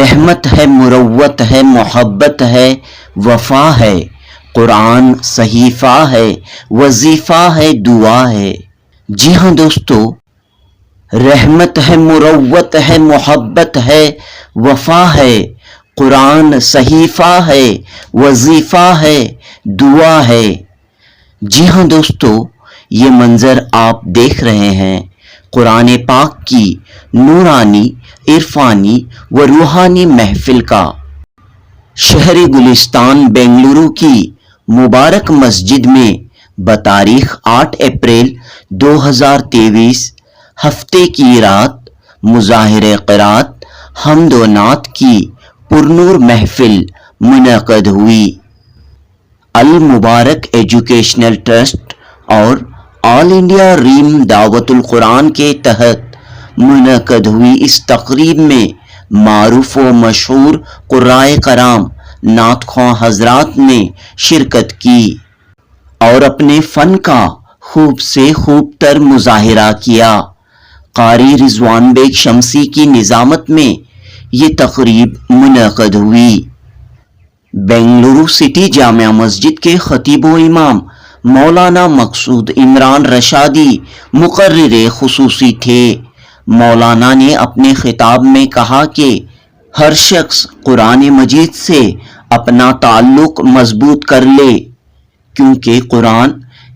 رحمت ہے، مروت ہے، محبت ہے، وفا ہے، قرآن صحیفہ ہے، وظیفہ ہے، دعا ہے۔ جی ہاں دوستو، رحمت ہے، مروت ہے، محبت ہے، وفا ہے، قرآن صحیفہ ہے، وظیفہ ہے، دعا ہے۔ جی ہاں دوستو، یہ منظر آپ دیکھ رہے ہیں قرآن پاک کی نورانی، عرفانی و روحانی محفل کا۔ شہر گلستان بنگلورو کی مبارک مسجد میں بتاریخ 8 اپریل 2023 ہفتے کی رات مظاہر قرات حمد و نعت کی پرنور محفل منعقد ہوئی۔ المبارک ایجوکیشنل ٹرسٹ اور آل انڈیا ریم دعوت القرآن کے تحت منعقد ہوئی اس تقریب میں معروف و مشہور قرائے کرام، نعت خواں حضرات نے شرکت کی اور اپنے فن کا خوب سے خوب تر مظاہرہ کیا۔ قاری رضوان بیگ شمسی کی نظامت میں یہ تقریب منعقد ہوئی۔ بنگلورو سٹی جامع مسجد کے خطیب و امام مولانا مقصود عمران رشادی مقرر خصوصی تھے۔ مولانا نے اپنے خطاب میں کہا کہ ہر شخص قرآن مجید سے اپنا تعلق مضبوط کر لے، کیونکہ قرآن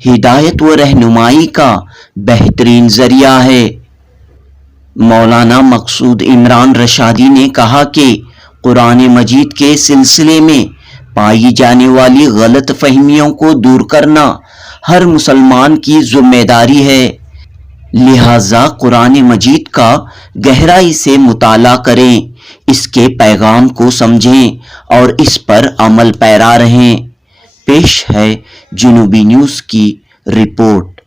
ہدایت و رہنمائی کا بہترین ذریعہ ہے۔ مولانا مقصود عمران رشادی نے کہا کہ قرآن مجید کے سلسلے میں پائی جانے والی غلط فہمیوں کو دور کرنا ہر مسلمان کی ذمہ داری ہے، لہٰذا قرآن مجید کا گہرائی سے مطالعہ کریں، اس کے پیغام کو سمجھیں اور اس پر عمل پیرا رہیں۔ پیش ہے جنوبی نیوز کی رپورٹ۔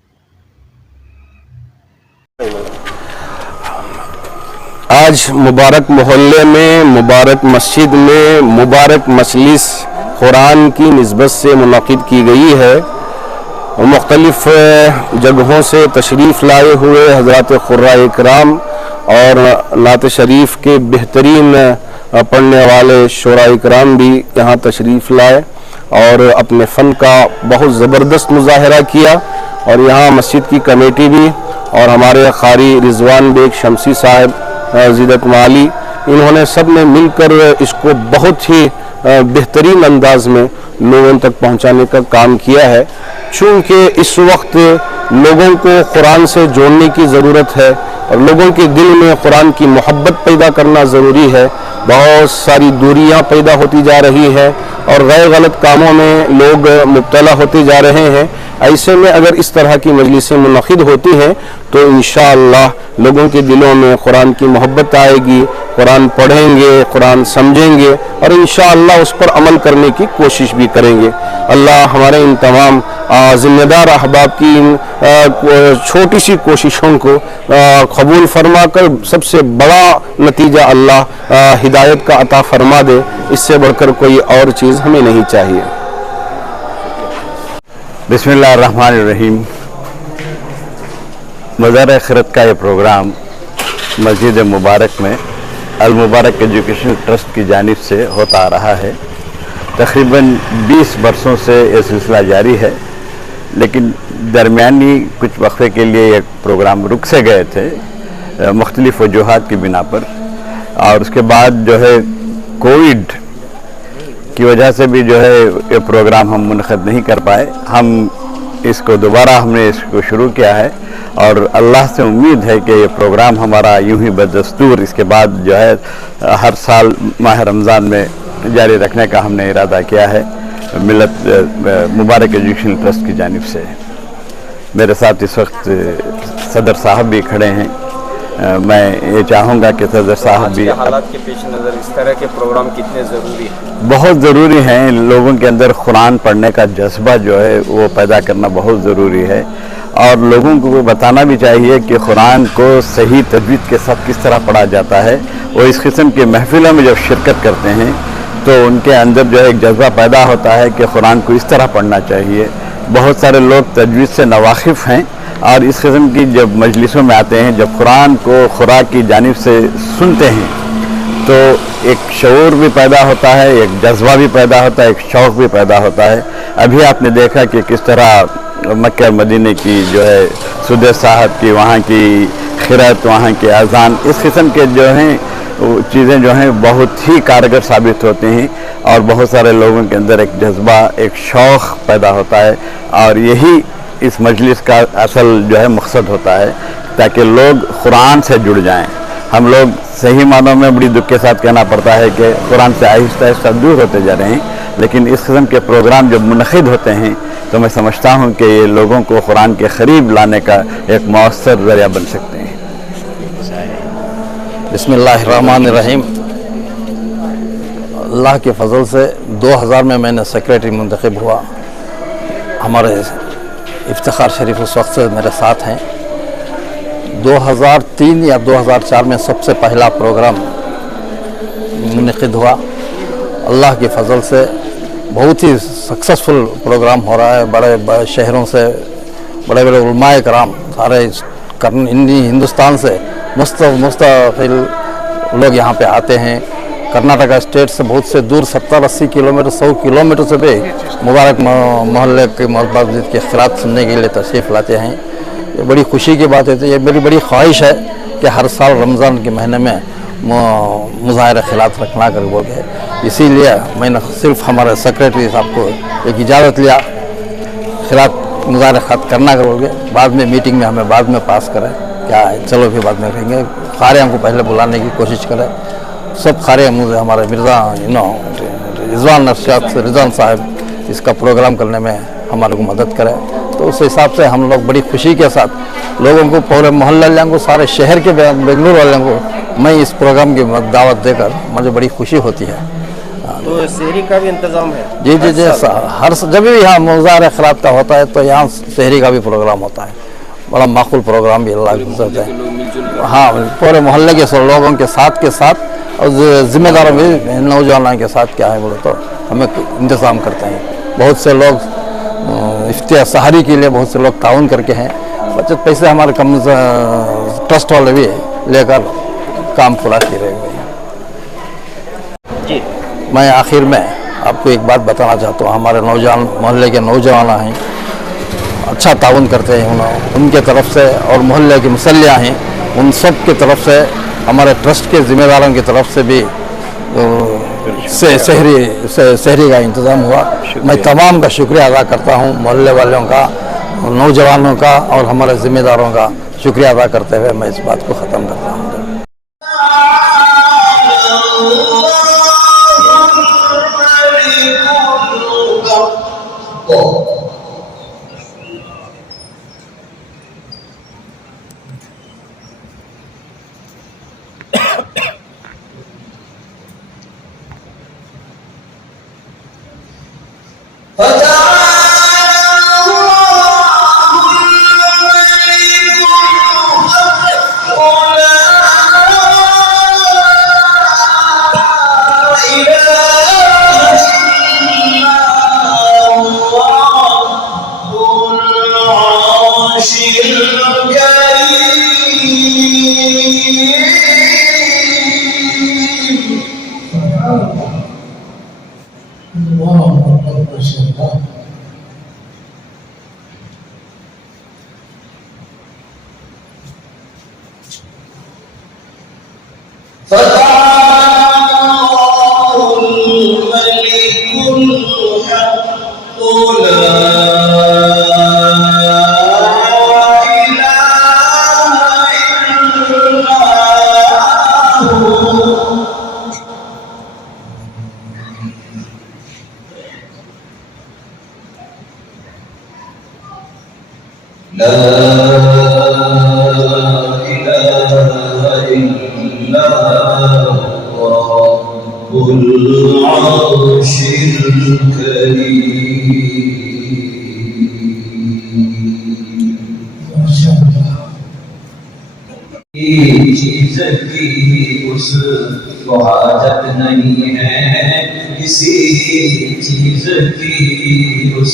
آج مبارک محلے میں، مبارک مسجد میں مبارک مجلس قرآن کی نسبت سے منعقد کی گئی ہے۔ مختلف جگہوں سے تشریف لائے ہوئے حضرات قرائے کرام اور نعت شریف کے بہترین پڑھنے والے شعراء کرام بھی یہاں تشریف لائے اور اپنے فن کا بہت زبردست مظاہرہ کیا، اور یہاں مسجد کی کمیٹی بھی اور ہمارے قاری رضوان بیگ شمسی صاحب زیدت معالی، انہوں نے سب نے مل کر اس کو بہت ہی بہترین انداز میں لوگوں تک پہنچانے کا کام کیا ہے۔ چونکہ اس وقت لوگوں کو قرآن سے جوڑنے کی ضرورت ہے اور لوگوں کے دل میں قرآن کی محبت پیدا کرنا ضروری ہے۔ بہت ساری دوریاں پیدا ہوتی جا رہی ہیں اور غیر غلط کاموں میں لوگ مبتلا ہوتے جا رہے ہیں۔ ایسے میں اگر اس طرح کی مجلسیں منعقد ہوتی ہیں تو انشاءاللہ لوگوں کے دلوں میں قرآن کی محبت آئے گی، قرآن پڑھیں گے، قرآن سمجھیں گے اور انشاءاللہ اس پر عمل کرنے کی کوشش بھی کریں گے۔ اللہ ہمارے ان تمام ذمہ دار احباب کی ان چھوٹی سی کوششوں کو قبول فرما کر سب سے بڑا نتیجہ اللہ ہدایت کا عطا فرما دے، اس سے بڑھ کر کوئی اور چیز ہمیں نہیں چاہیے۔ بسم اللہ الرحمن الرحیم۔ مزار خیرت کا یہ پروگرام مسجد مبارک میں المبارک ایجوکیشنل ٹرسٹ کی جانب سے ہوتا آ رہا ہے۔ تقریباً 20 برسوں سے یہ سلسلہ جاری ہے، لیکن درمیانی کچھ وقفے کے لیے یہ پروگرام رک سے گئے تھے مختلف وجوہات کی بنا پر، اور اس کے بعد جو ہے کووڈ کی وجہ سے بھی جو ہے یہ پروگرام ہم منعقد نہیں کر پائے۔ ہم اس کو دوبارہ ہم نے اس کو شروع کیا ہے اور اللہ سے امید ہے کہ یہ پروگرام ہمارا یوں ہی بدستور اس کے بعد جو ہے ہر سال ماہ رمضان میں جاری رکھنے کا ہم نے ارادہ کیا ہے ملت مبارک ایجوکیشنل ٹرسٹ کی جانب سے۔ میرے ساتھ اس وقت صدر صاحب بھی کھڑے ہیں۔ میں یہ چاہوں گا کہ صدر صاحب بھی حالات کے پیش نظر اس طرح کے پروگرام کتنے ضروری ہیں؟ بہت ضروری ہیں۔ لوگوں کے اندر قرآن پڑھنے کا جذبہ جو ہے وہ پیدا کرنا بہت ضروری ہے، اور لوگوں کو بتانا بھی چاہیے کہ قرآن کو صحیح تجوید کے ساتھ کس طرح پڑھا جاتا ہے۔ وہ اس قسم کے محفلوں میں جب شرکت کرتے ہیں تو ان کے اندر جو ہے ایک جذبہ پیدا ہوتا ہے کہ قرآن کو اس طرح پڑھنا چاہیے۔ بہت سارے لوگ تجوید سے ناواقف ہیں اور اس قسم کی جب مجلسوں میں آتے ہیں، جب قرآن کو خوراک کی جانب سے سنتے ہیں تو ایک شعور بھی پیدا ہوتا ہے، ایک جذبہ بھی پیدا ہوتا ہے، ایک شوق بھی پیدا ہوتا ہے۔ ابھی آپ نے دیکھا کہ کس طرح مکہ اور مدینے کی جو ہے سدے صاحب کی وہاں کی خیرات، وہاں کے اذان، اس قسم کے جو ہیں چیزیں جو ہیں بہت ہی کارگر ثابت ہوتی ہیں، اور بہت سارے لوگوں کے اندر ایک جذبہ، ایک شوق پیدا ہوتا ہے، اور یہی اس مجلس کا اصل جو ہے مقصد ہوتا ہے، تاکہ لوگ قرآن سے جڑ جائیں۔ ہم لوگ صحیح معنوں میں بڑی دکھ کے ساتھ کہنا پڑتا ہے کہ قرآن سے آہستہ آہستہ دور ہوتے جا رہے ہیں، لیکن اس قسم کے پروگرام جب منعقد ہوتے ہیں تو میں سمجھتا ہوں کہ یہ لوگوں کو قرآن کے قریب لانے کا ایک مؤثر ذریعہ بن سکتے ہیں۔ بسم اللہ الرحمن الرحیم۔ اللہ کے فضل سے 2000 میں نے سیکریٹری منتخب ہوا۔ ہمارے افتخار شریف اس وقت سے میرے ساتھ ہیں۔ 2003 یا 2004 میں سب سے پہلا پروگرام منعقد ہوا۔ اللہ کے فضل سے بہت ہی سکسیسفل پروگرام ہو رہا ہے۔ بڑے بڑے شہروں سے بڑے بڑے علماء کرام سارے ہندوستان سے مستقل لوگ یہاں پہ آتے ہیں۔ کرناٹکا اسٹیٹ سے بہت سے دور 70-80 کلومیٹر 100 کلومیٹر سے بھی مبارک محلے کے مسجد کی خیرات سننے کے لیے تشریف لاتے ہیں۔ یہ بڑی خوشی کی بات ہے۔ یہ میری بڑی خواہش ہے کہ ہر سال رمضان کے مہینے میں مظاہرہ خیرات رکھنا کر بول کے، اسی لیے میں نے صرف ہمارے سیکریٹری صاحب کو ایک اجازت لیا خیرات مظاہرہ خیرات کرنا کر بول کے، بعد میں میٹنگ میں ہمیں بعد میں پاس کریں، کیا ہے چلو پھر بعد میں کریں گے۔ قاریوں کو پہلے بلانے کی کوشش کریں۔ سب قاری مجھے ہمارے مرزا رضوان صاحب اس کا پروگرام کرنے میں ہمارے کو مدد کرے، تو اس حساب سے ہم لوگ بڑی خوشی کے ساتھ لوگوں کو، پورے محلے والوں کو، سارے شہر کے بنگلور والوں کو میں اس پروگرام کی دعوت دے کر مجھے بڑی خوشی ہوتی ہے۔ تو سحری کا بھی انتظام ہے؟ جی ہر جب بھی یہاں مظاہرہ خیرات کا ہوتا ہے تو یہاں سحری کا بھی پروگرام ہوتا ہے۔ بڑا معقول پروگرام بھی اللہ کی عزت ہے۔ ہاں، پورے محلے کے لوگوں کے ساتھ اور ذمہ داروں بھی نوجوانوں کے ساتھ کیا ہے بولے تو ہمیں انتظام کرتے ہیں۔ بہت سے لوگ سحری کے لیے بہت سے لوگ تعاون کر کے ہیں۔ بچت پیسے ہمارے ٹرسٹ والے بھی لے کر کام پورا کیے رہے ہوئے ہیں۔ جی، میں آخر میں آپ کو ایک بات بتانا چاہتا ہوں۔ ہمارے نوجوان محلے کے نوجوان ہیں، اچھا تعاون کرتے ہیں ان کے طرف سے، اور محلے کے مسلیہ ہیں ان سب کی طرف سے، ہمارے ٹرسٹ کے ذمہ داروں کی طرف سے بھی سحری کا انتظام ہوا۔ میں تمام کا شکریہ ادا کرتا ہوں، محلے والوں کا، نوجوانوں کا اور ہمارے ذمہ داروں کا شکریہ ادا کرتے ہوئے میں اس بات کو ختم کرتا ہوں۔ چیز کی اس کو حاجت نہیں ہے، کسی چیز کی اس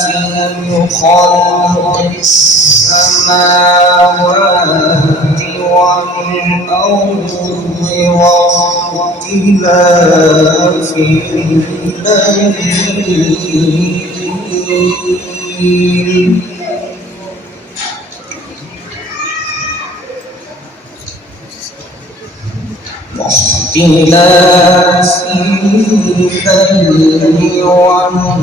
في خلق السماوات والأرض واختلاف الليل واختلاف الليل والنهار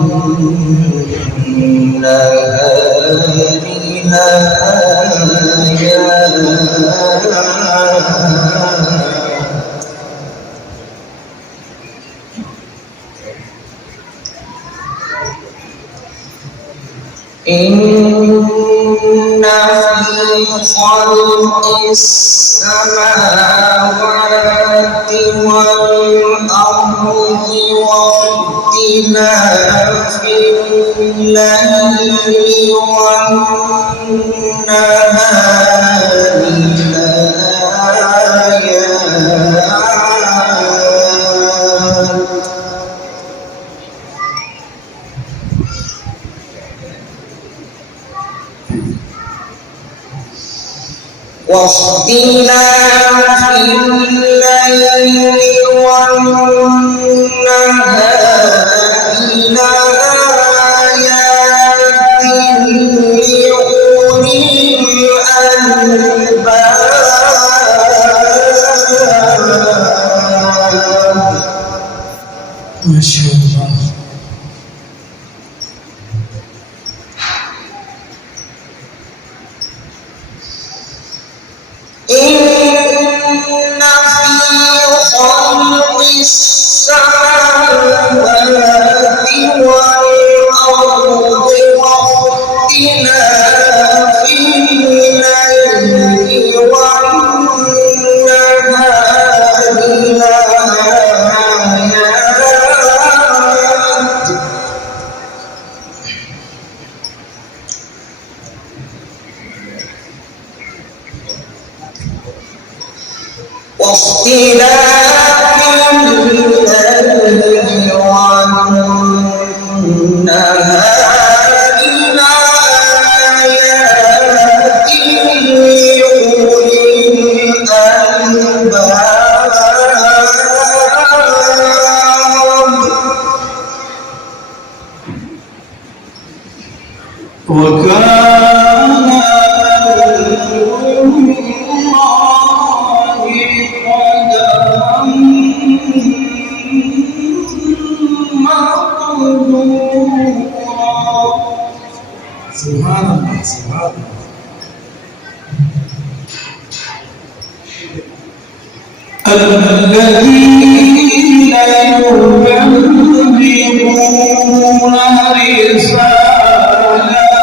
إن في خلق السماوات والأرض واختلاف الليل والنهار واختلاف الليل والنهار لآيات لأولي الألباب. ما شاء الله. إن في خلق السماوات والأرض واختلاف الليل والنهار لآيات واختلاف الليل والنهار لآيات لأولي الألباب. وكان سبحان الله سبحان الله. الذين يبلغون رسالات الله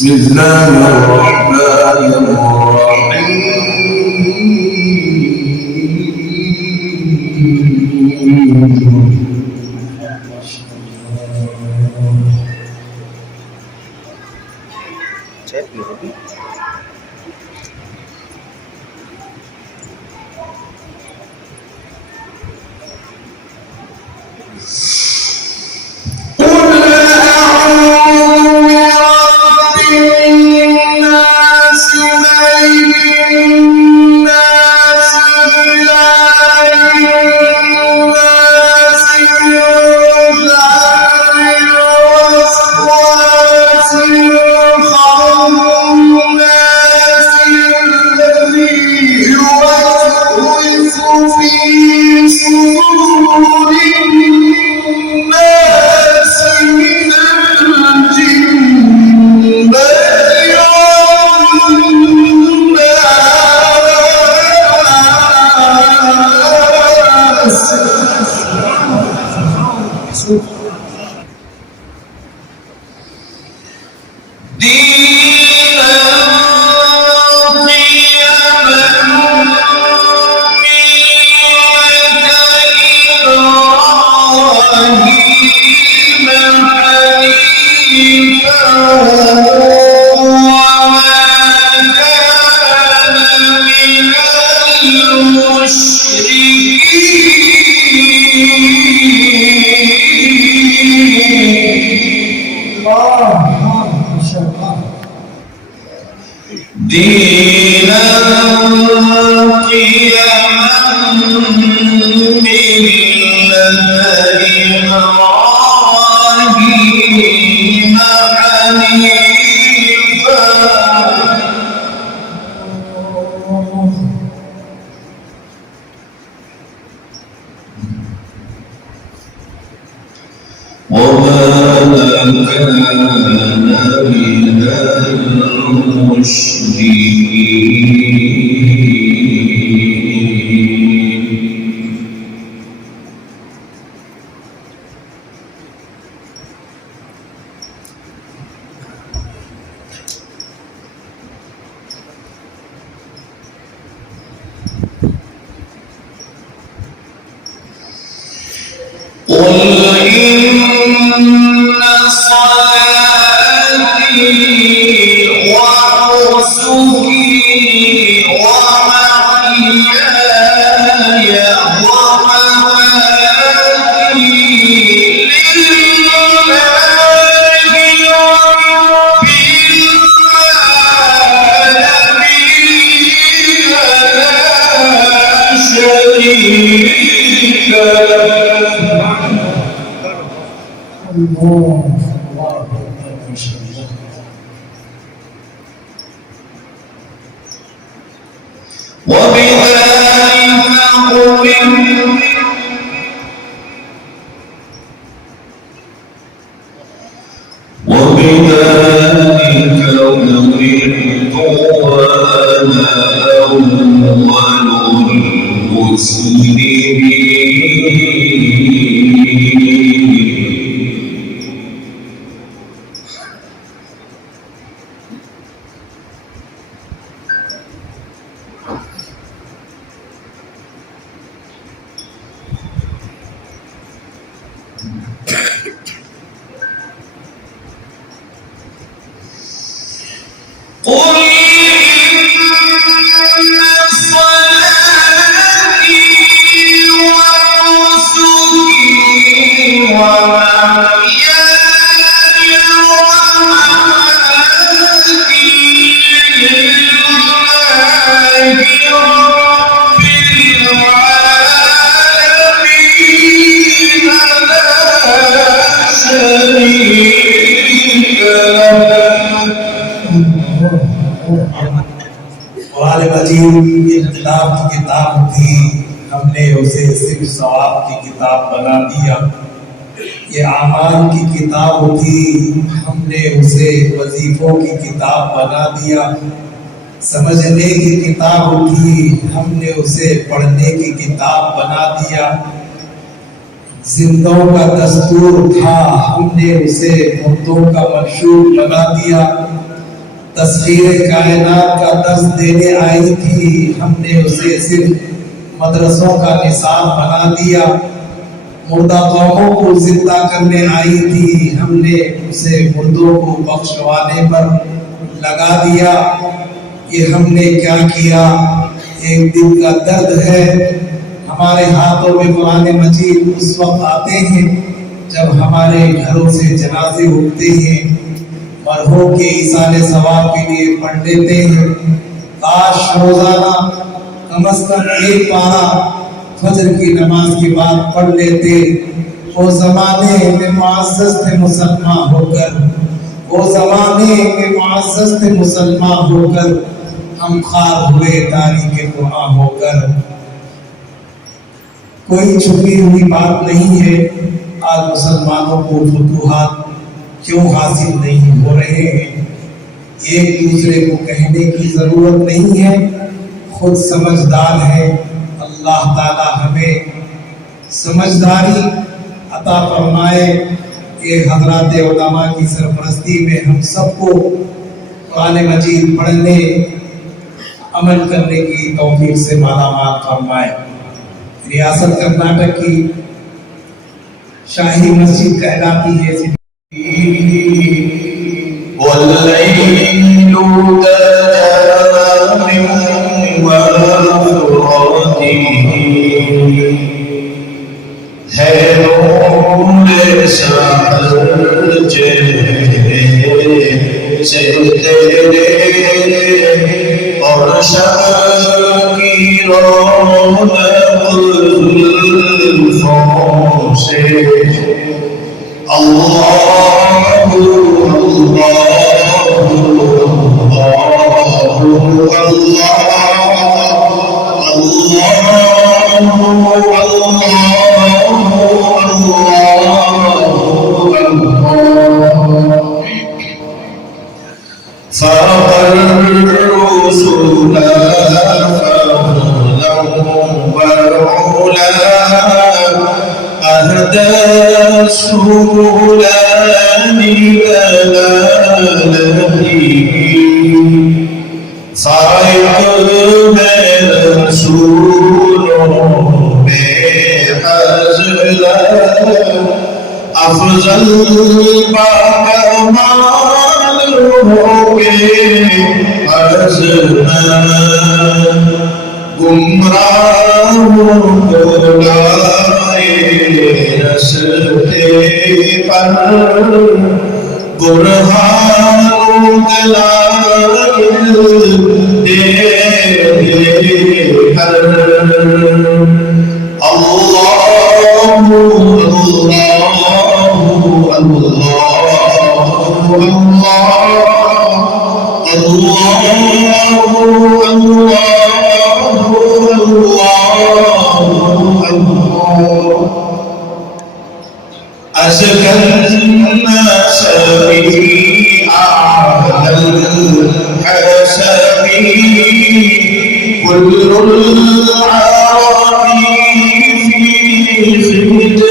بسم الله الرحمن الرحيم. اللہ اکبر ماشاءاللہ. قرآن مجید اختلاف کی کتاب تھی، ہم نے اسے صرف ثواب کی کتاب بنا دیا. یہ اعمال کی کتاب تھی، ہم نے اسے وظیفوں کی کتاب بنا دیا. سمجھنے کی کتاب تھی، ہم نے اسے پڑھنے کی کتاب بنا دیا. زندوں کا دستور تھا، ہم نے اسے مردوں کا منشور بنا دیا. تسخیر کائنات کا درس دینے آئی تھی، ہم نے اسے صرف مدرسوں کا نصاب بنا دیا. مردہ قوموں کو زندہ کرنے آئی تھی، ہم نے اسے مردوں کو بخشوانے پر لگا دیا. یہ ہم نے کیا کیا؟ ایک دن کا درد ہے. ہمارے ہاتھوں میں قرآن مجید اس وقت آتے ہیں جب ہمارے گھروں سے جنازے اٹھتے ہیں، مرحوم کے ایصال ثواب کے لیے پڑھ لیتے ہیں. کاش روزانہ کم از کم ایک پارہ فجر کی نماز کے بعد پڑھ لیتے. وہ زمانے میں معزز تھے مسلمان ہو کر، وہ زمانے میں معزز تھے مسلمان ہو کر، ہم خوار ہوئے تاریخ قرآن ہو کر. کوئی چھپی ہوئی بات نہیں ہے، آج مسلمانوں کو فتوحات کیوں حاصل نہیں ہو رہے ہیں. ایک دوسرے کو کہنے کی ضرورت نہیں ہے، خود سمجھدار ہے. اللہ تعالی ہمیں سمجھداری عطا فرمائے. یہ حضرات علماء کی سرپرستی میں ہم سب کو قرآن مجید پڑھنے عمل کرنے کی توفیق سے مالا مال فرمائے. ریاست کرناٹک کی شاہی مسجد کہلاتی ہے. وَاللَّيْلُ دَجَى مِنْ وَفُرَاتِهِ ہے نور سحر چہرے سے تیرے اور شب کی رونق زلفوں سے. اللہ اللہ افضل باکمال ہو کے گمراہوں کو لائے رستے پر برہان دلائل دے کر. اللہ اللہ أزكى الناس به أعلى الحسب كل العرب في خدمته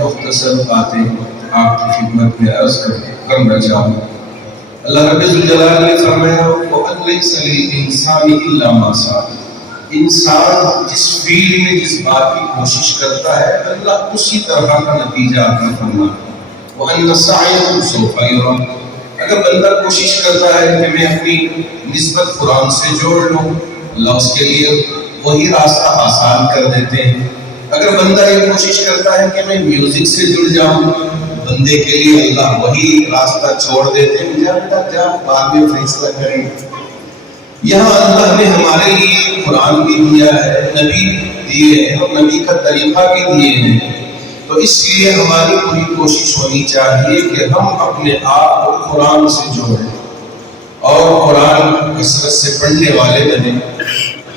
مختصر باتیں آپ کی خدمت میں عرض کرنا چاہوں. اللہ رب الجلال نے فرمایا وَأَن لَيْسَ لِلْإِنسَانِ إِلَّا مَا سَعَى. انسان جس فیلڈ میں جس بات کی کوشش کرتا ہے اللہ اسی طرح کا نتیجہ عطا فرماتا ہے. وَأَنَّ سَعْيَهُ سَوْفَ يُرَى. اگر بندہ کوشش کرتا ہے کہ میں اپنی نسبت قرآن سے جوڑ لوں, اللہ اس کے لیے وہی راستہ آسان کر دیتے ہیں. اگر بندہ یہ کوشش کرتا ہے کہ میں میوزک سے جڑ جاؤں, بندے کے لیے اللہ وہی راستہ چھوڑ دیتے ہیں, جا بعد میں فیصلہ کریں. یہاں اللہ نے ہمارے لیے قرآن بھی دیا ہے, نبی دیے ہیں اور نبی کا طریقہ بھی دیے ہیں. تو اس لیے ہماری پوری کوشش ہونی چاہیے کہ ہم اپنے آپ کو قرآن سے جوڑیں اور قرآن کثرت سے پڑھنے والے بنیں.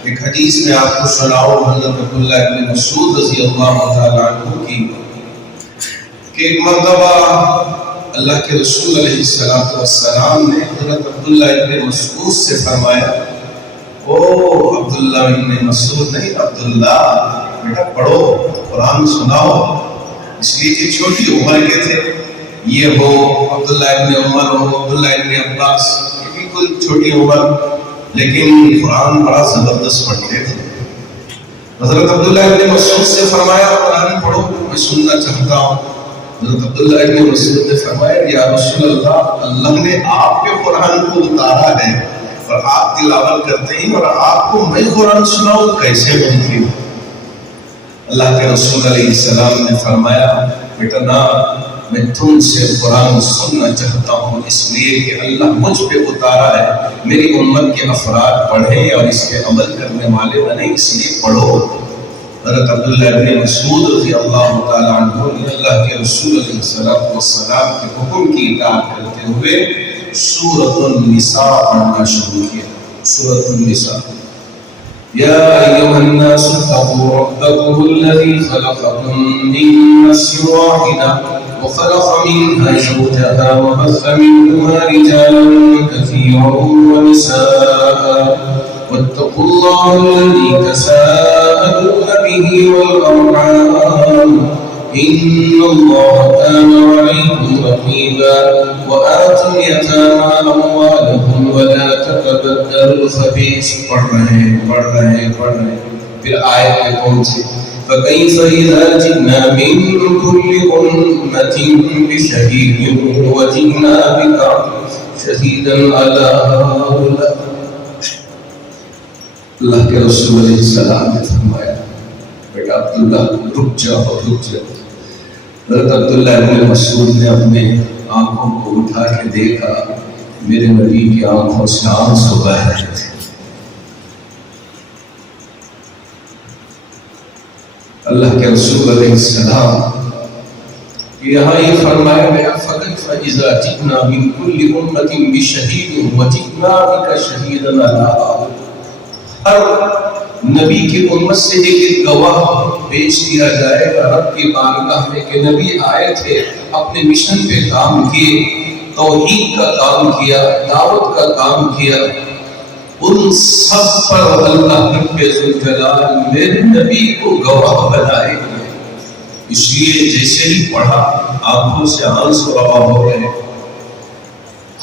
ایک حدیث میں آپ کو سناؤں حضرت عبداللہ ابن مسعود رضی اللہ تعالیٰ عنہ کی, کہ ایک مرتبہ اللہ کے رسول علیہ السلام نے حضرت عبداللہ ابن مسعود سے فرمایا, او عبداللہ ابن مسعود نہیں, عبداللہ بیٹا پڑھو, قرآن سناؤ. اس لیے کہ چھوٹی عمر کے تھے, یہ ہو عبداللہ ابن عمر ہو عبداللہ ابن عباس, یہ بالکل چھوٹی عمر, لیکن قرآن بڑا زبردست پڑھتے تھے. حضرت عبداللہ ابن مسعود سے فرمایا قرآن پڑھو, میں سننا چاہتا ہوں. حضرت عبداللہ ابن مسعود نے فرمایا یا رسول اللہ, اللہ نے آپ کے قرآن کو اتارا ہے اور آپ تلاوت کرتے ہیں اور آپ کو میں قرآن سناؤں, کیسے ممکن؟ اللہ کے رسول علیہ السلام نے فرمایا بیٹا نا, میں تم سے قرآن سننا چاہتا ہوں اس لیے کہ اللہ مجھ پہ اتارا ہے, میری امت کے افراد پڑھیں اور اس پہ عمل کرنے والے بنیں, اس لیے پڑھو. حضرت عبداللہ ابن مسعود رضی اللہ تعالیٰ عنہ نے اللہ کے رسول علیہ السلام کے حکم کی اطاعت کرتے ہوئے سورۃ النساء پڑھنا شروع کیا. سورۃ النساء. یا ایھا الناس اتقوا ربکم الذی خلقکم من نفس واحدہ وخلق منها زوجها وبث منهما رجالا كثيرا ونساء واتقوا الله الذي تساءلون به والأرحام إن الله كان عليكم رقيبا وآتوا اليتامى أموالهم ولا تتبدلوا الخبيث. پڑھ رہے پھر آیت میں پہنچے فكيف إذا جئنا من كل أمة بشهيد وجئنا بك شهيدا على هؤلاء. اللہ کے رسول علیہ السلام نے فرمایا بیٹا عبداللہ رک جاؤ. حضرت عبداللہ ابن مسعود نے اپنے آنکھوں کو اٹھا کے دیکھا, میرے نبی کی آنکھوں سے آنسو بہہ رہے تھے. اللہ کے رسول علیہ السلام یہاں یہ فرمایا گیا فَكَيْفَ إِذَا جِئْنَا مِن كُلِّ أُمَّةٍ بِشَهِيدٍ وَجِئْنَا بِكَ شَهِيدًا عَلَىٰ هَؤُلَاءِ. ہر نبی کی امت سے ایک گواہ پیش کیا جائے گا رب کی بارگاہ میں کہ نبی آئے تھے, اپنے مشن پہ کام کیے, توحید کا کام کیا, دعوت کا کام کیا, ان سب پر اللہ رب ذوالجلال میرے نبی کو گواہ بنائے گا. اس لیے جیسے ہی پڑھا آنکھوں سے آنسو روا ہو گئے.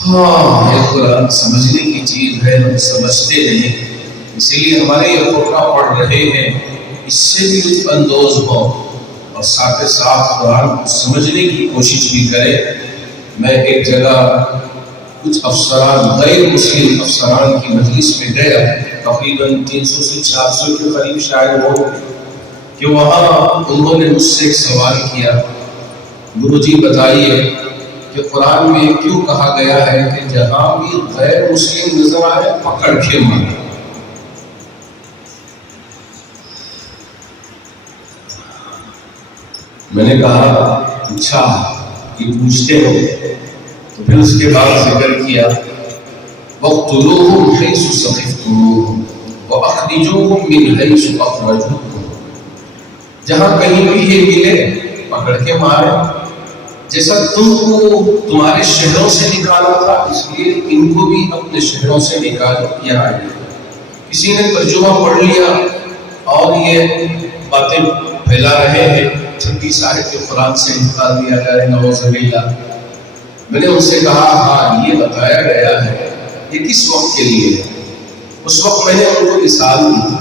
ہاں یہ قرآن سمجھنے کی چیز ہے, ہم سمجھتے نہیں, اسی لیے ہمارے یہ خطبہ پڑھ رہے ہیں اس سے بھی لطف اندوز ہو اور ساتھ ساتھ قرآن کو سمجھنے کی کوشش بھی کرے. میں ایک جگہ کچھ افسران غیر مسلم افسران کی مجلس میں گیا, تقریباً 300 سے 400 کے قریب شاید ہو, کہ وہاں انہوں نے مجھ سے ایک سوال کیا, گرو جی بتائیے کہ قرآن میں کیوں کہا گیا ہے کہ جہاں بھی غیر مسلم نظر آئے پکڑ کے مارے. میں نے کہا اچھا یہ پوچھتے ہو, تو پھر اس کے بعد ذکر کیا وَاقْتُلُوهُمْ حَيْثُ ثَقِفْتُمُوهُمْ وَأَخْرِجُوهُمْ مِنْ حَيْثُ أَخْرَجُوكُمْ. جہاں کہیں بھی یہ ملے پکڑ کے مارے, جیسا تم کو تمہارے شہروں سے نکالا تھا اس لیے ان کو بھی اپنے شہروں سے نکالو. یہاں کسی نے ترجمہ پڑھ لیا اور یہ باتیں پھیلا رہے ہیں، 36 آیت کے قرآن سے نکال دیا جائے، نعوذ باللہ۔ میں نے ان سے کہا ہاں یہ بتایا گیا ہے، یہ کس وقت کے لیے ہے؟ اس وقت میں نے ان کو مثال دی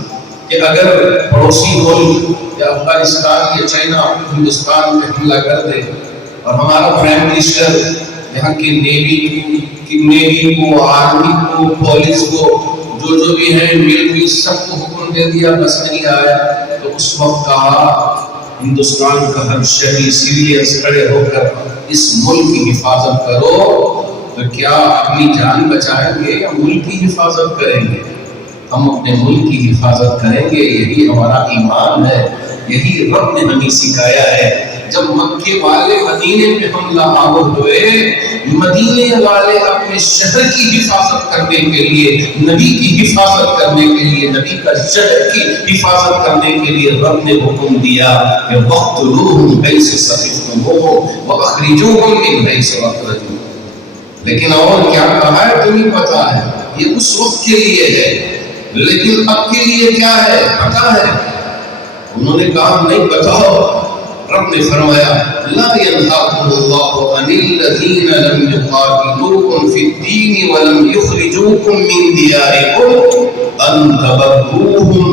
کہ اگر پڑوسی ملک یا افغانستان یا چائنا ہندوستان میں حملہ کر دے اور ہمارا پرائم منسٹر یہاں کی نیوی کو، آرمی کو، پولیس کو، جو بھی ہے ملٹری، سب کو حکم دے دیا بس نہیں آیا، تو اس وقت کہا ہندوستان کا ہر شہری سیریس کھڑے ہو کر اس ملک کی حفاظت کرو، تو کیا اپنی جان بچائیں گے یا ملک کی حفاظت کریں گے؟ ہم اپنے ملک کی حفاظت کریں گے، یہی ہمارا ایمان ہے، یہی رب نے ہمیں سکھایا ہے۔ جب مکے والے مدینے میں حملہ آور ہوئے، مدینے والے اپنے شہر کی حفاظت کرنے کے لیے، نبی کی حفاظت کرنے کے لیے، نبی کا شہر کی حفاظت کرنے کے لیے رب نے حکم دیا کہ وَاقْتُلُوهُمْ حَيْثُ ثَقِفْتُمُوهُمْ وَأَخْرِجُوهُمْ مِنْ حَيْثُ أَخْرَجُوكُمْ۔ لیکن اور کیا کہا ہے تمہیں پتا ہے، یہ اس وقت کے لیے ہے، لیکن اب کے لیے کیا ہے پتا ہے؟ انہوں نے کہا نہیں بتاؤ۔ رب نے فرمایا لا ينهاكم الله عن الذين لم يقاتلوكم في الدين ولم يخرجوكم من دياركم ان تبروهم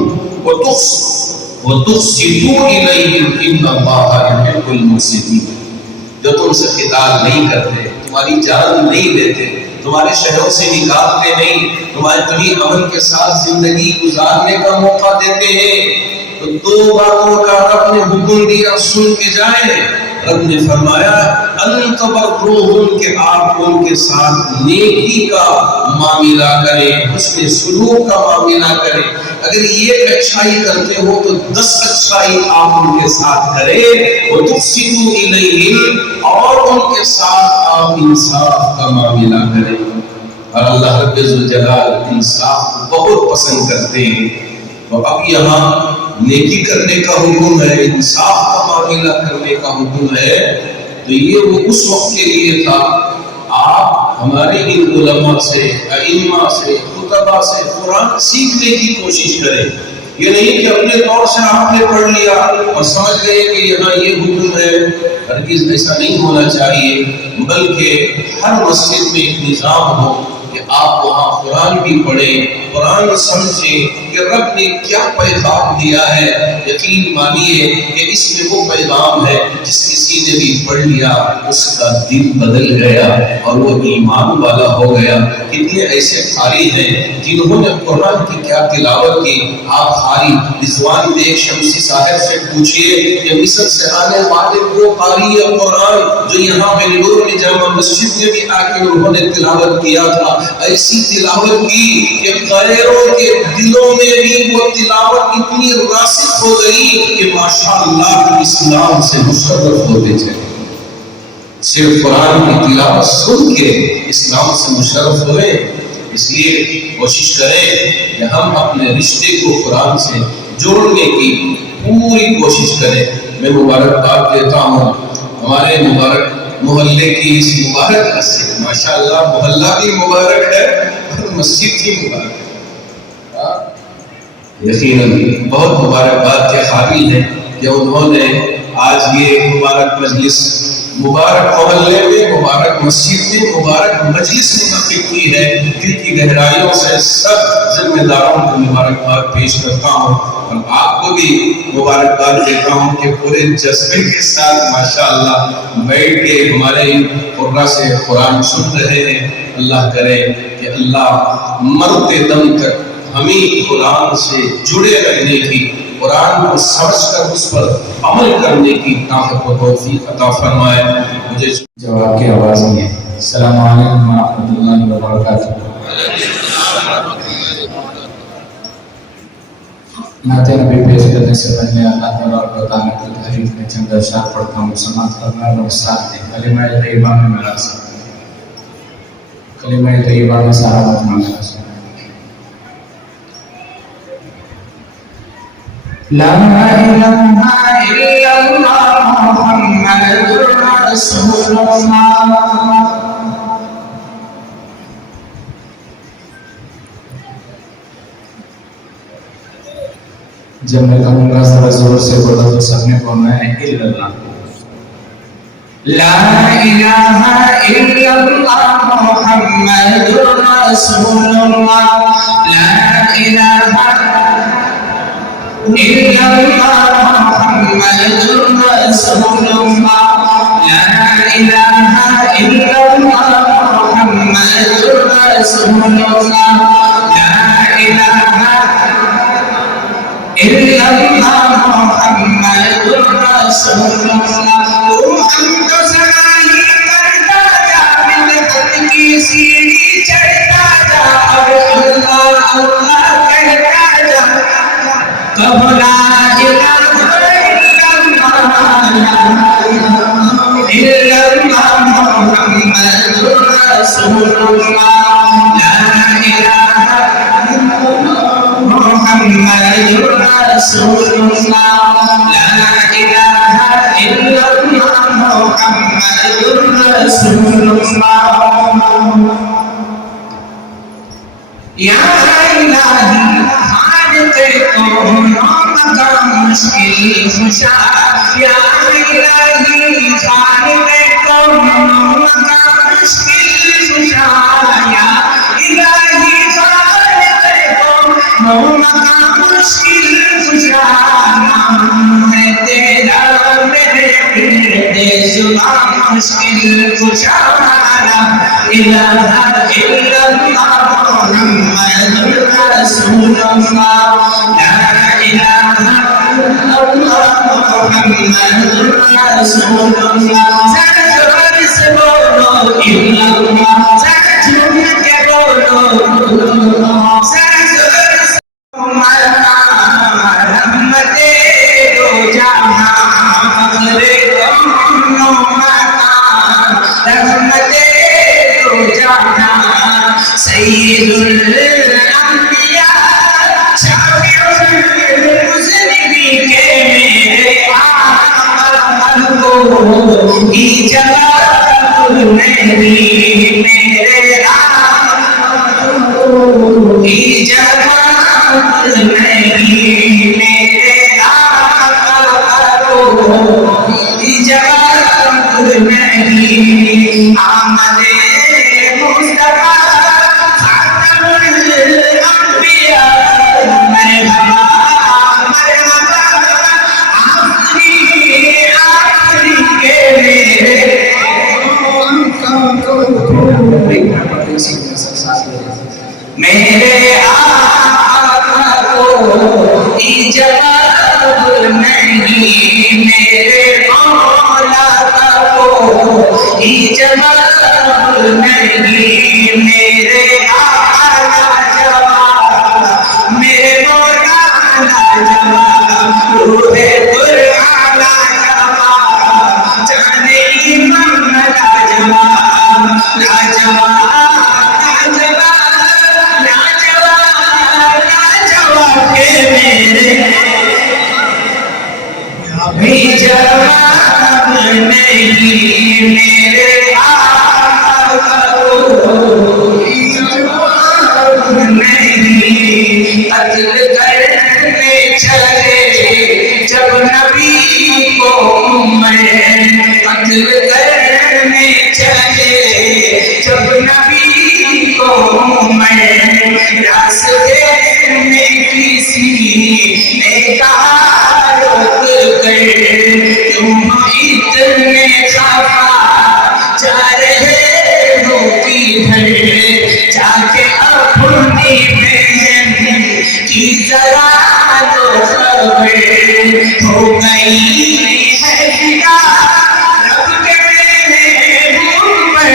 وتقسطوا اليهم ان الله يحب المقسطين۔ جو تم سے قتال نہیں کرتے، تمہاری جان نہیں لیتے، تمہارے شہروں سے نکالتے نہیں، تمہیں امن کے ساتھ زندگی گزارنے کا موقع دیتے ہیں، تو دو باتوں کا رب نے حکم دیا، سن کے جائیں۔ رب نے فرمایا ان تبروہم، کہ آپ ان کے ساتھ نیکی کا معاملہ کریں، حسن سلوک کا معاملہ کریں۔ اگر یہ اچھائی کرتے ہو تو 10 اچھائی آپ ان کے ساتھ کریں، وتقسطوا الیہم، اور ان کے ساتھ آپ انصاف کا معاملہ کریں۔ اور اللہ رب الجلال انصاف بہت پسند کرتے ہیں۔ تو اب یہاں نیکی کرنے کا حکم ہے، انصاف کا معاملہ کرنے کا حکم ہے، تو یہ وہ اس وقت کے لیے تھا۔ آپ ہمارے ان علماء سے، ائمہ سے، خطبہ سے قرآن سیکھنے کی کوشش کریں۔ یہ نہیں کہ اپنے طور سے آپ نے پڑھ لیا اور سمجھ گئے کہ یہاں یہ حکم ہے، ہرگز ایسا نہیں ہونا چاہیے، بلکہ ہر مسجد میں ایک نظام ہو کہ آپ وہاں قرآن بھی پڑھیں، قرآن سمجھیں کہ رب نے کیا پیغام دیا ہے۔ یقین مانیے کہ اس میں وہ پیغام ہے جس کسی نے بھی پڑھ لیا اس کا دل بدل گیا اور وہ ایمان والا ہو گیا۔ کتنے ایسے قاری ہیں جنہوں نے قرآن کی کیا تلاوت کی۔ آپ قاری رضوان بیگ شمسی صاحب سے پوچھئے کہ مصر سے آنے والے وہ قاری قرآن جو یہاں بنگلور میں جامع مسجد میں بھی آ کے انہوں نے تلاوت کیا تھا، ایسی تلاوت کی کہ غیروں کے دلوں میں بھی وہ تلاوت اتنی راسخ ہو گئی کہ ماشاءاللہ اسلام سے مشرف ہوتے چلے۔ صرف قرآن کی تلاوت سن کے اسلام سے مشرف ہوئے۔ اس لیے کوشش کریں کہ ہم اپنے رشتے کو قرآن سے جوڑنے کی پوری کوشش کریں۔ میں مبارکباد دیتا ہوں ہمارے مبارک محلے کی اس مبارک مسجد، ماشاءاللہ محلہ بھی مبارک ہے اور مسجد بھی مبارک ہے۔ یقیناً بہت مبارکباد کے قابل ہیں کہ انہوں نے آج یہ مبارک مجلس مبارک محلے میں، مبارک مسجد میں مبارک مجلس منعقد کی ہے۔ دل کی گہرائیوں سے سب ذمہ داروں کو مبارکباد پیش کرتا ہوں اور آپ کو بھی مبارکباد دیتا ہوں کہ پورے جذبے کے ساتھ ماشاءاللہ بیٹھ کے ہمارے قرآن سے قرآن سن رہے ہیں۔ اللہ کرے کہ اللہ مرتے دم تک ہمیں قرآن سے جڑے رہنے کی، قرآن کو سمجھ کر اس پر عمل کرنے کی طاقت و توفیق عطا فرمائے۔ مجھے جواب کی آواز میں السلام علیکم ورحمۃ اللہ وبرکاتہ۔ نعت نبی پیش کرنے سے پہلے اللہ تعالیٰ اور تعالیٰ کی تعریف میں چند اشعار پڑھتا ہوں، سماعت کرنا اور استاد نے کلمہ طیبہ میں میرا ساتھ، کلمہ طیبہ میں سارا مجمع میرا ساتھ۔ لا إله إلا الله محمد رسول الله جب میں کہوں گا ذرا زور سے بولا تو سب نے بولنا ہے اللہ. لا الہ الا اللہ محمد رسول اللہ. لا الہ الا اللہ محمد رسول اللہ. لا الہ الا اللہ محمد رسول اللہ. لا الہ الا اللہ محمد رسول اللہ. ہم تو سنائی کرتا جا ملت کی سیڑھی چڑھتا جا اور اللہ اللہ کہتا جا. کب لا الہ الا اللہ محمد رسول اللہ. لا الہ محمد رسول اللہ. لا الہ الا اللہ محمد رسول اللہ. یا الہی حاجت کون مقام مشکل خوشا. یا الہی خالق کون مقام مشکل خوشا. یا الہی خالق کون مقام مشکل خوشا. نام ہے تیرا میرے زبان مشکل خوشا. لا الہ الا اللہ محمد رسول اللہ. لا الہ الا اللہ محمد رسول اللہ. ذرا زور سے بولو الا اللہ. ذرا جھوم کے بولو ذرا زور سے. رحمت دو جہاں فخر دونوں مکان. رحمت دو جہاں سید الانبیاء شافع المذنبین کے میرے آقا کو اجابت نہیں. میرے آقا کو اجابت نہیں. میرے آقا کو اجابت نہیں. آمد مصطفیٰ خاتم الانبیاء مرحبا مرحبا. آخری آخری کے میرے میرے آقا کو اجابت نہیں. میرے مولا کو اجابت نہیں. میرے آقا لاجواب میرے مولا لاجواب. روح قرآن لاجواب جانے امام لاجواب. لاجواب لاجواب کے میرے بھی جواب نہیں. میرے آقا کو جواب نہیں. قتل کرنے چلے جب نبی کو میں. قتل کرنے چلے جب نبی کو میں. راستے میں کسی نے کہا روک کر تم اتنے خفا جا رہے ہو کدھر. جا کے اپنی بہن کی ذرا تو خبر ہو گئی ہے فدا رب کے محبوب پر.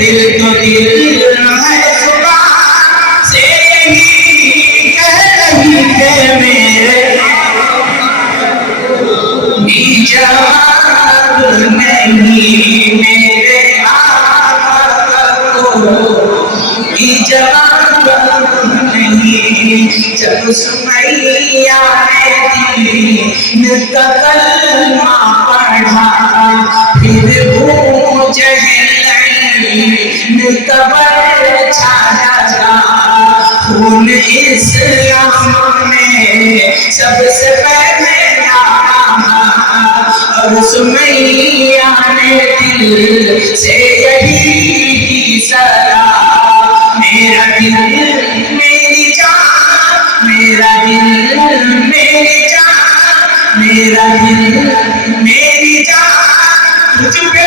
دل تو دل ہے زبان سے یہی کہہ رہی ہے میرے جواب نہیں. میرے آقا کو جواب نہیں. جب سمیہ نے دین کا کلمہ پڑھا پھر وہ جہل کا بر چھایا جا. خون اسلام میں سب سے پہلے آیا اور سمیہ نے دل سے یہی کی صدا میرا دل میری جان میرا دل میری جان میرا دل میری جان تجھ پہ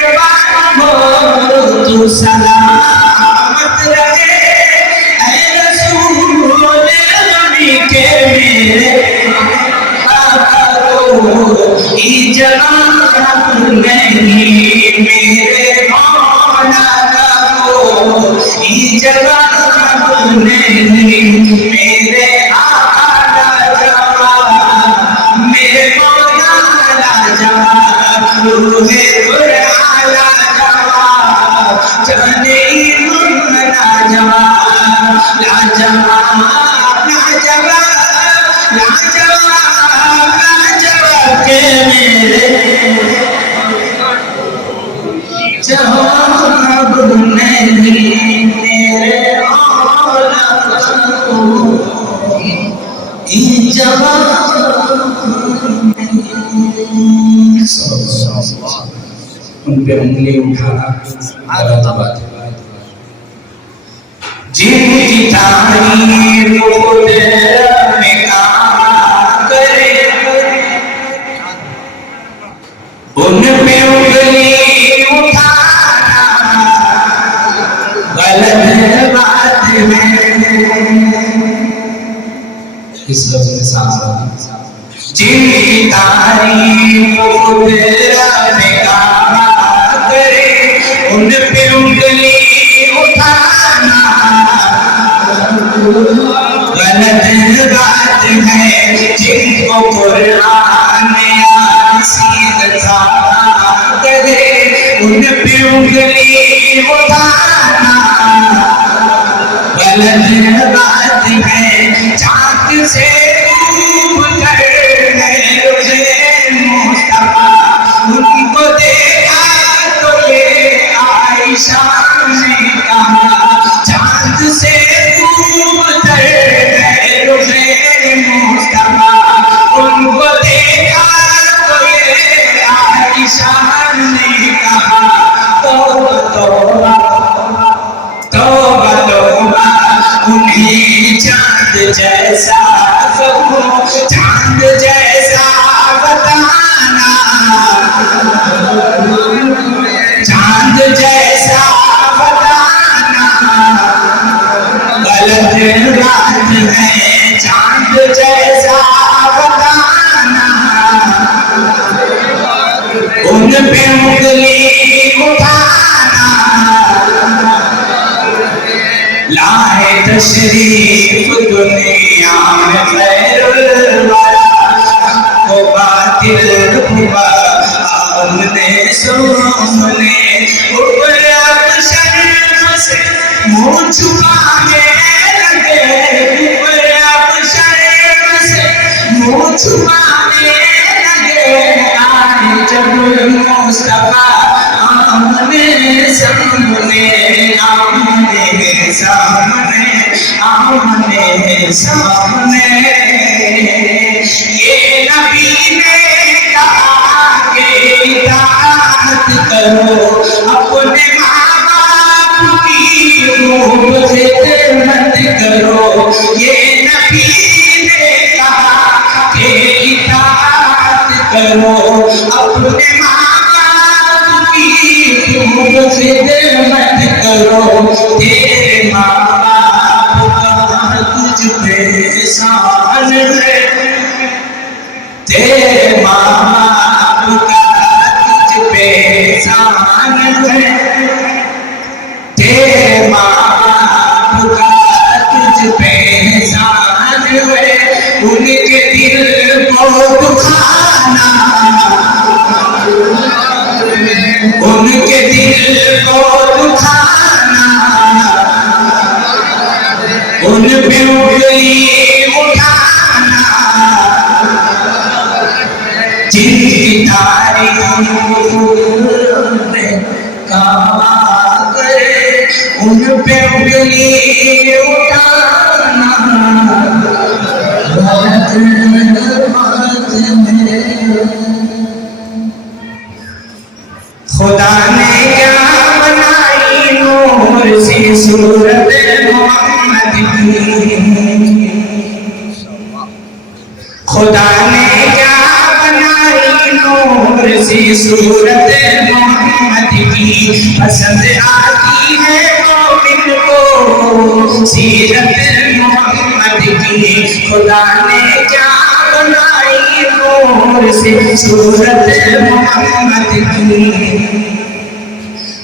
قربان ہو تو سلامت رہے اے رسول نبی کے میرے ای جوان نہیں میرے مولا کو ای جوان نہیں میرے آقا جوان میرے مولا جوان روح قرآن جوان جانے مولا جوان لاجواب لاجواب لاجواب لاجواب کے میرے جواب نہیں میرے مولا کو جواب ان پہ انگلی اٹھانا جن کی تعریف خود میں کام کرے ان پہ انگلی اٹھانا غلط بات ہے اس لفظ میں ساتھ جن کی تعریف خود میں کام کرے ان پہ انگلی اٹھانا غلط بات ہے جن کو قرآن سیدھا کرے ان پہ انگلی اٹھانا غلط بات ہے چاند سے ڈوب کر مصطفیٰ ان کو دیکھا تو یہ عائشہ نے کہا چاند سے ڈوب کر مصطفیٰ ان کو دیکھا تو یہ عائشہ نے کہا توبہ توبہ توبہ توبہ انہیں چاند جیسا چاند جیسا بتانا چاند جیسا بتانا غلط بات ہے چاند جیسا بتانا ان پہ انگلی اٹھانا لائے تشریف دنیا میں خیر الورا کو باطل ہوا آمنے سامنے اوپر اب شرم سے منہ چھپانے لگے اوپر اب شرم سے منہ چھپانے لگے آئے جب مصطفیٰ آمنے سامنے آمنے سامنے آمنے سامنے یہ نبی نے کہا کہ اطاعت کرو اپنے ماں باپ کی خوب خدمت کرو یہ نبی نے کہا کہ اطاعت کرو اپنے ماں باپ کی خوب خدمت کرو تیرے ماں باپ کا تجھ پہ احسان ہے تیرے ماں باپ کا تجھ پہ احسان ہے تیرے ماں باپ کا تجھ پہ احسان ہے ان کے دل کو دکھانا ان کے دل کو دکھانا ان پہ انگلی اٹھانا جن کی تعریف میں کہا کرے ان پہ انگلی اٹھانا بات میں خدا نے کیا بنائی نور سی صورت محمد کی خدا نے کیا بنائی نور سی صورت محمد کی پسند آتی ہے مومن کو سیرت محمد کی خدا نے کیا بنائی نور سی صورت محمد کی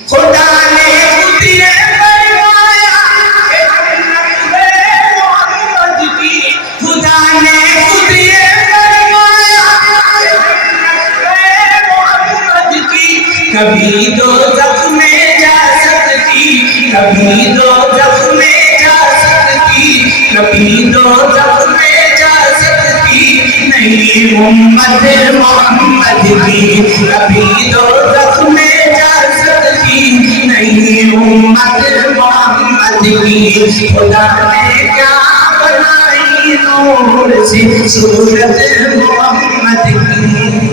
خدا نے خود یہ فرمایا کہ جنت ہے محمد کی خدا نے خود یہ فرمایا کہ جنت ہے محمد کی کبھی دوزخ میں جا سکتی کبھی دوزخ میں جا سکتی کبھی دوزخ میں جا سکتی نہیں امت محمد کی کبھی دوزخ میں جا سکتی نہیں امت محمد کی خدا نے کیا بنائی نور سی صورت محمد کی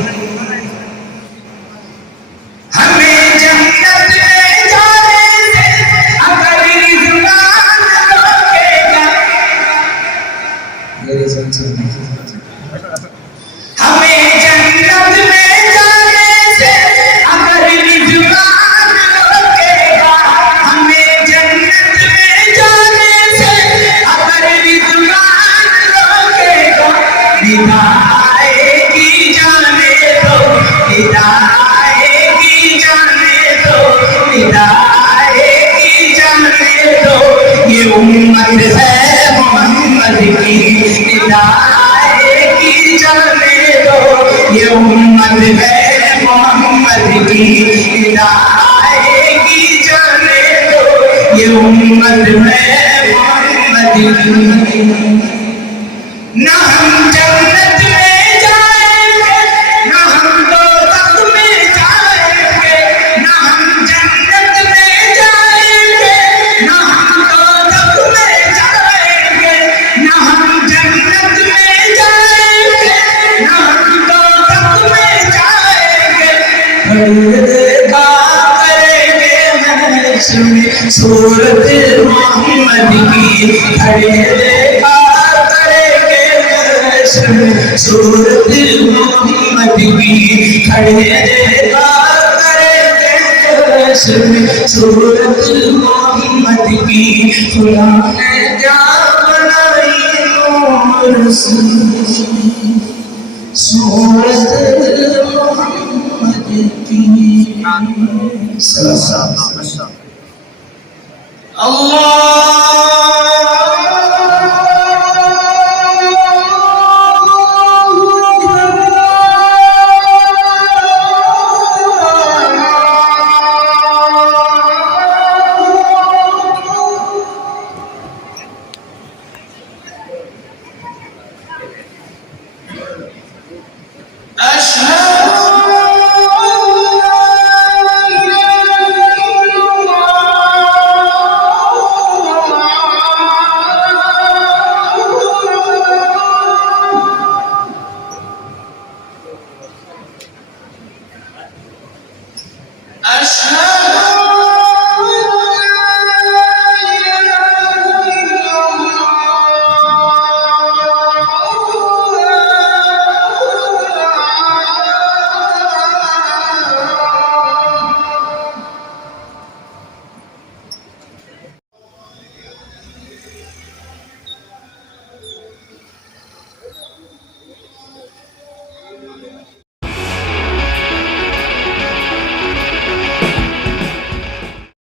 ہمیں جنت میں جانے سے اگر رضوان روکے گا ہمیں جنت میں جانے سے اگر رضوان روکے گا ہمیں جنت میں جانے سے اگر رضوان روکے گا ندا آئے گی جانے دو ندا آئے گی جانے دو ندا آئے گی جانے دو یہ امت ہے محمد کی ندا آئے گی جانے دو یہ امت ہے محمد کی ندا آئے گی جانے دو یہ امت ہے محمد کی نہ ہم جنت میں جائیں گے نہ ہم دوزخ میں جائیں گے نہ ہم جنت میں جائیں گے نہ ہم دوزخ میں جائیں گے نہ ہم جنت میں جائیں گے نہ ہم دوزخ میں جائیں گے کھڑے دیکھا کریں گے حشر میں صورت محمد کی کھڑے دیکھا صورت محمد کی کھڑے دیکھا کریں گے صورت محمد کی خدا نے کیا بنائی نور سی صورت محمد کی اللہ